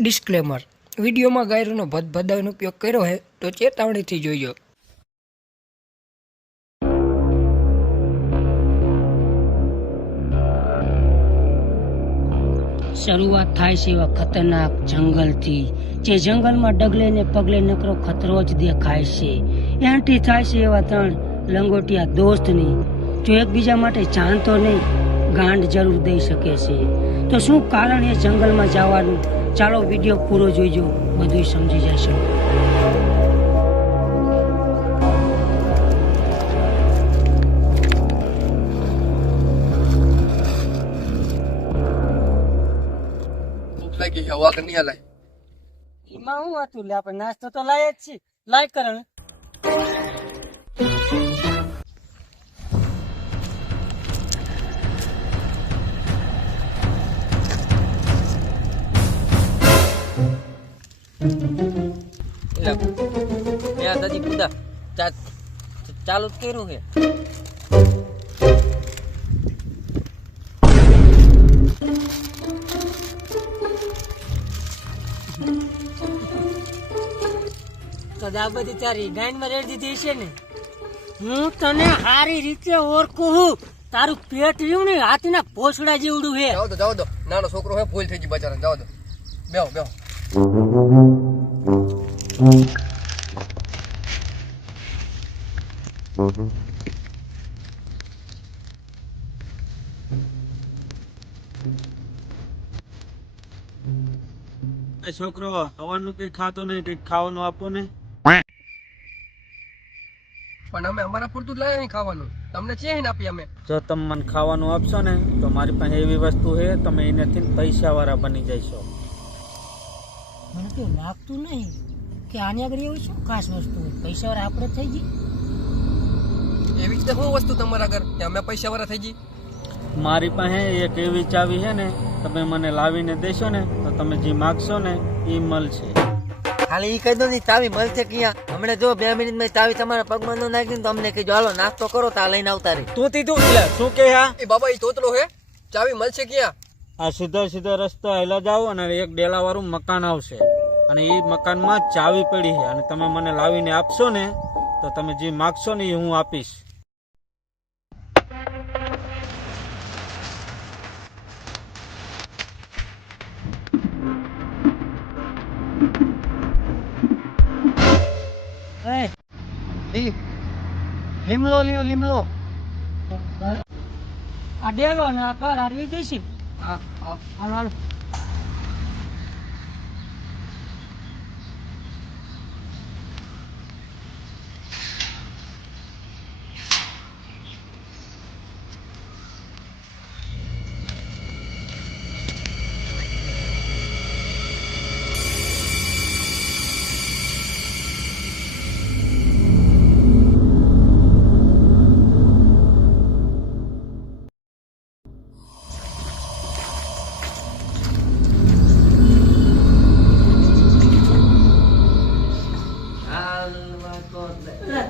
Disclaimer વિડીયોમાં ગાયરોનો ભદભદાનો ઉપયોગ કર્યો છે તો ચેતવણીથી જોઈજો। શરૂઆત થાય છે એવા ખતરનાક જંગલથી, જે જંગલમાં ડગલે ને પગલે નકરો ખતરો જ દેખાય છે। એન્ટ્રી થાય છે એવા ત્રણ લંગોટિયા દોસ્તની, જો એકબીજા માટે જાન તો નહીં ગાંડ જરૂર દઈ શકે છે। તો શું કારણ એ જંગલમાં જવાનું? ચાલો વિડીયો પૂરો જોઈજો, બધું સમજી જશો। લાગી હવા કે નહીં લાય એમાં હું હતું લે, આપણે નાસ્તો તો લાય જ છીએ, લાય કરે દાદી કુદા ચાલુ જ કર્યું છે। તો આ બધી તારી ગાયનમાં રેડ દીધી છે ને? હું તને સારી રીતે ઓળખું છું। તારું પેટ રહ્યું ને હાથીના ભોસડા જેવડું છે। જાવ દો નાનો છોકરો હે, ભૂલ થઈ ગઈ બચારા, જાવ દો, બેહો બેહો। છોકરો હવાનું કઈ ખાતો નહીં, કઈક ખાવાનું આપો ને। પણ અમે અમારા પૂરતું જ લાયા નહીં ખાવાનું, તમને છે ને આપી અમે। જો તમે મને ખાવાનું આપશો ને તો મારી પાસે એવી વસ્તુ છે, તમે એનાથી પૈસા વાળા બની જશો। મને તો લાગતું નહીં કે આની આગળ એવું શું ખાસ વસ્તુ હોય, પૈસા વાળા આપણે થઈ ગઈ। એવી જ શું વસ્તુ તમારા આગળ કે અમે પૈસા વાળા થઈ ગઈ? મારી પાસે એક એવી ચાવી છે ને, તમે મને લાવીને દેશો ને તો તમે જે માગશો ને એ મળશે। ખાલી ઈ કહી દો ને ચાવી મળશે ક્યાં? હમણાં જો 2 મિનિટમાં ચાવી તમારા પગમાં ન નાખી ને તો અમને કીધું હાલો નાસ્તો કરો તા લઈને આવતા રહી। તું તીધું એટલે શું કે હા? એ બાબા એ તોતલો હે, ચાવી મળશે ક્યાં? આ સીધો સીધો રસ્તો હેલા જાઓ અને એક ડેલા વાળું મકાન આવશે, અને એ મકાનમાં ચાવી પડી છે, અને તમે મને લાવીને આપશો ને તો તમે જે માગશો ને એ હું આપીશ। લીમડો લ્યો, લીમડો આ ડેલો ને આ ઘર આવી જઈશી। હાલો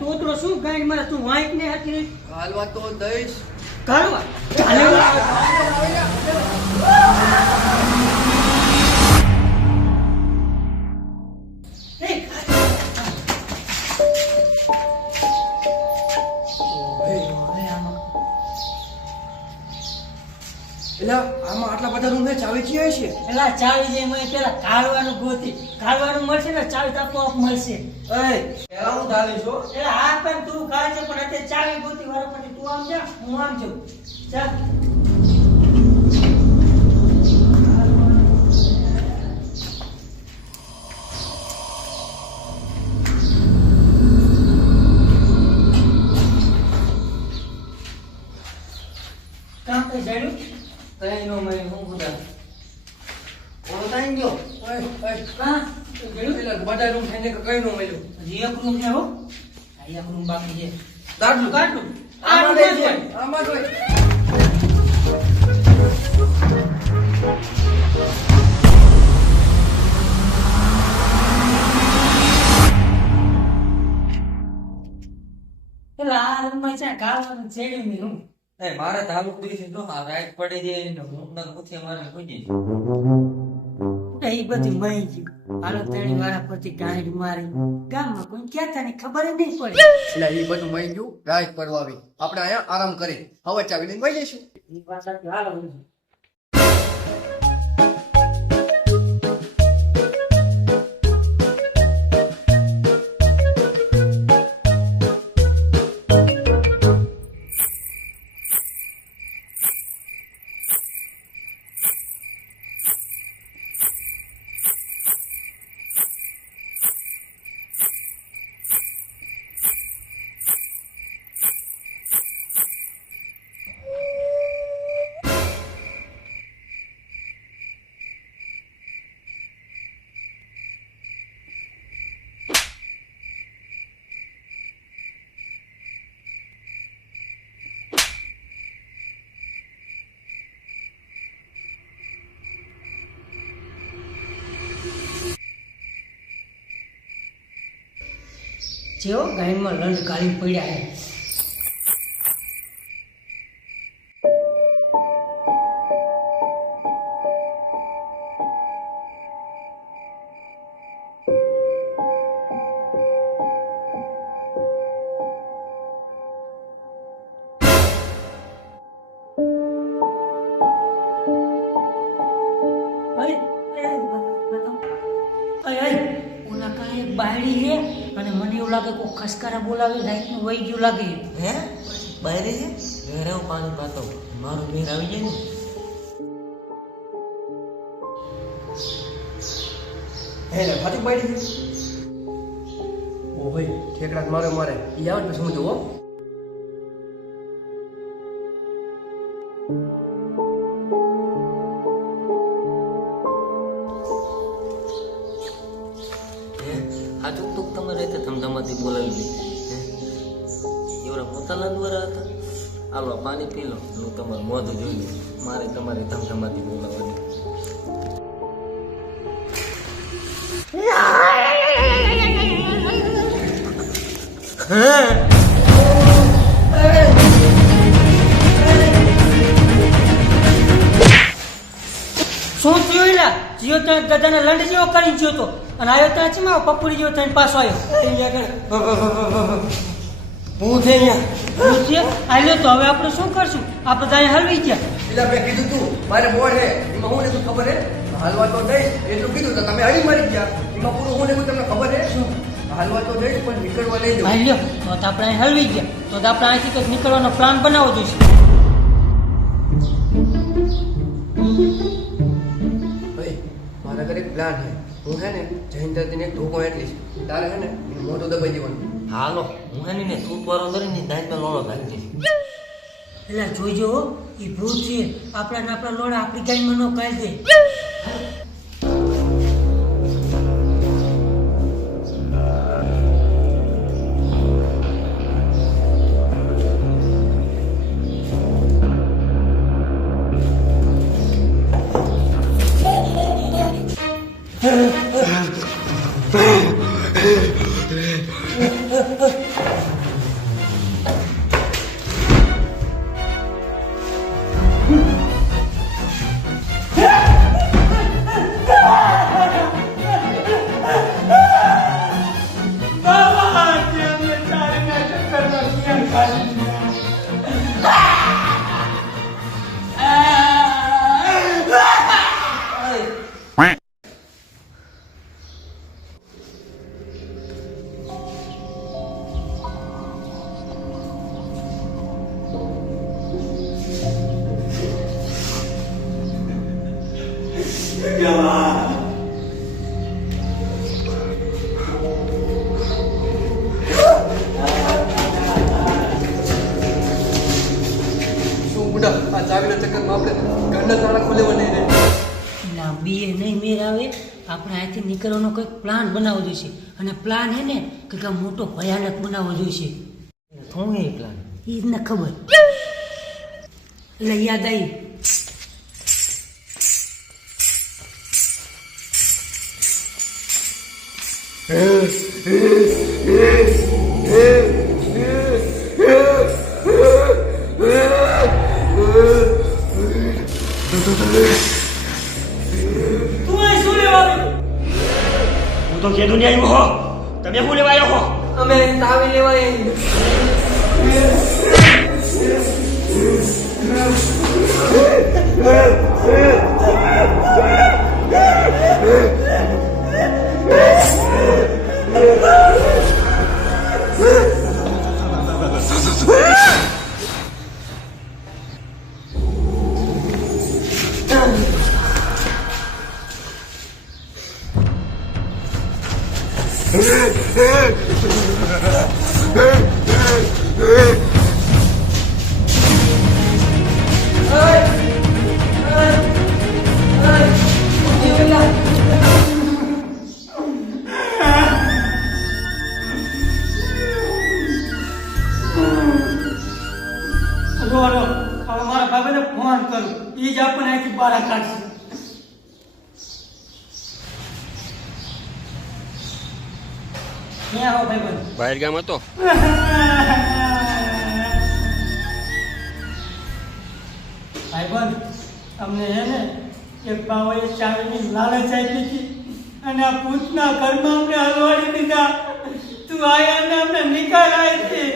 તોતરો શું ગાય મારે, તું વાંક ને હતી હાલવા તો દઈશ કરવા એટલે આમાં આટલા બધા રૂમ ને ચાવી ક્યાં છે? પેલા ચાવી જે મને પેલા કાઢવાનું ગોતી, કાઢવાનું મળશે ને ચાવી તો આપોઆપ મળશે। પેલા હું ધારી છું એટલે હા પણ તું કાઢ છે, પણ અત્યારે ચાવી ગોતી વાળો પછી તું આમ જા, હું આમ જાઉં। ચાલ કામ કઈ જડ્યું કઈ નો મળે હું બધા ઓળો તાઈ ગયો હા એટલે બધા રૂમ થઈને કઈ નો મળ્યું? હજી એક રૂમ છે હો, આ એક રૂમ બાકી છે। દાદુ કાઢું આમાં આ જ હોય, આમાં જ હોય। પેલા આ રૂમમાં છે કાઢવાનું છેડ્યું નહીં હું। મારે તાલુક દી છે તો રાઈટ પડી જાય ને હું પૂછે મારે કોઈ એ બધું મહી ગયું. હાલો ત્રણ વાળા પરથી ગાંઠ મારી ગામમાં કોઈ ક્યાં ની ખબર જ નહીં પડે. એટલે એ બધું મળી ગયું, રાત પડવા આવી. આપણે અહીંયા આરામ કરી હવે ચાવી લઈને વહી જઈશું. એ વાત સાચી. હાલો. જેવો ગાયમાં લંડ કાઢી પડ્યા હે. ઓલા કાંઈ એક બાયડી હે અને મને એવું લાગે કોઈ ખસકારા બોલાવે રાતનું વહી ગયું લાગે. હે બહાર છે ઘરે હું પાણી પાતો મારું ઘેર આવી જાય ને હે ને ફાટી પડી. ઓ ભાઈ ઠેકડા મારે મારે ઈ આવે ને સમજો હો. આ ચૂક તમે રહેતે ધમધમાથી બોલાવી લે એવડા પોતાના દ્વારા હતા. હાલો પાણી પી લો હું તમારું મોઢું જોઈ લો મારે તમારે ધમધમાથી બોલાવવાની. શું થયું એલા? જીઓ ત્યાં ગધાને લંડ જેવો કરી ગયો તો અને આવ્યો ત્યાં ચીમાં પપડી જેવો થઈને પાછો આવ્યો. હું છે અહીંયા. હું છે આવ્યો તો હવે આપણે શું કરશું? આપણે તો અહીંયા હલવી ગયા. એટલે મેં કીધું તું મારે બોર્ડ હે એમાં હું ને તું ખબર હે હાલવા તો નહીં એટલું કીધું તો તમે હળી મારી ગયા. એમાં પૂરું હું ને તમને ખબર હે શું હાલવા તો નહીં પણ નીકળવા નહીં દઉં. હાલ્યો તો આપણે અહીં હલવી ગયા. તો આપણે અહીંથી કંઈક નીકળવાનો પ્લાન બનાવવો જોઈશે. ભાઈ મારા ઘરે એક પ્લાન હે. હું હે ને જયંતરથી એક ધોકો એટલી તારે હે ને એનું મોટું દબાઈ દેવાનું. હાલો હું એની ને તૂત વાળો કરીને દાંતમાં લોળો નાખી દઈશ. એટલે જોઈજો એ ભૂત છે આપણા લોડા આપણી ગાયમાં નો કાઢી દે. શું બુડા આ ચાવીના ચક્કરમાં આપણે ઘરના તાળા ખોલેવા નહીં રહે. ના બીએ નહીં મેર આવે આપણે અહીંથી નીકળવાનો કંઈક પ્લાન બનાવવો જોઈશે. અને પ્લાન હે ને કંઈક આમ મોટો ભયાનક બનાવવો જોઈશે. શું એ પ્લાન? એ જ ને ખબર. એટલે યાદ આવી તું અહીં શું લેવા હું તો કેદું નહીં આવ્યો હો. તમે શું લેવા આવ્યો હો? અમે તાવી લેવા આવી. હવે મારા ભાભીને ફોન કરું, ઈ જ આપણને અહીંથી બહાર કાઢશે. ક્યાં આવો ભાઈબંધ? બહાર ગામ હતો. ભાઈબંધ, અમને હે ને એક બાવાએ ચાવીની લાલચ આપી હતી અને આ ભૂતના ઘરમાં અમને હલવાડી દીધા. તું આયા ને અમને નિકાલ આપી.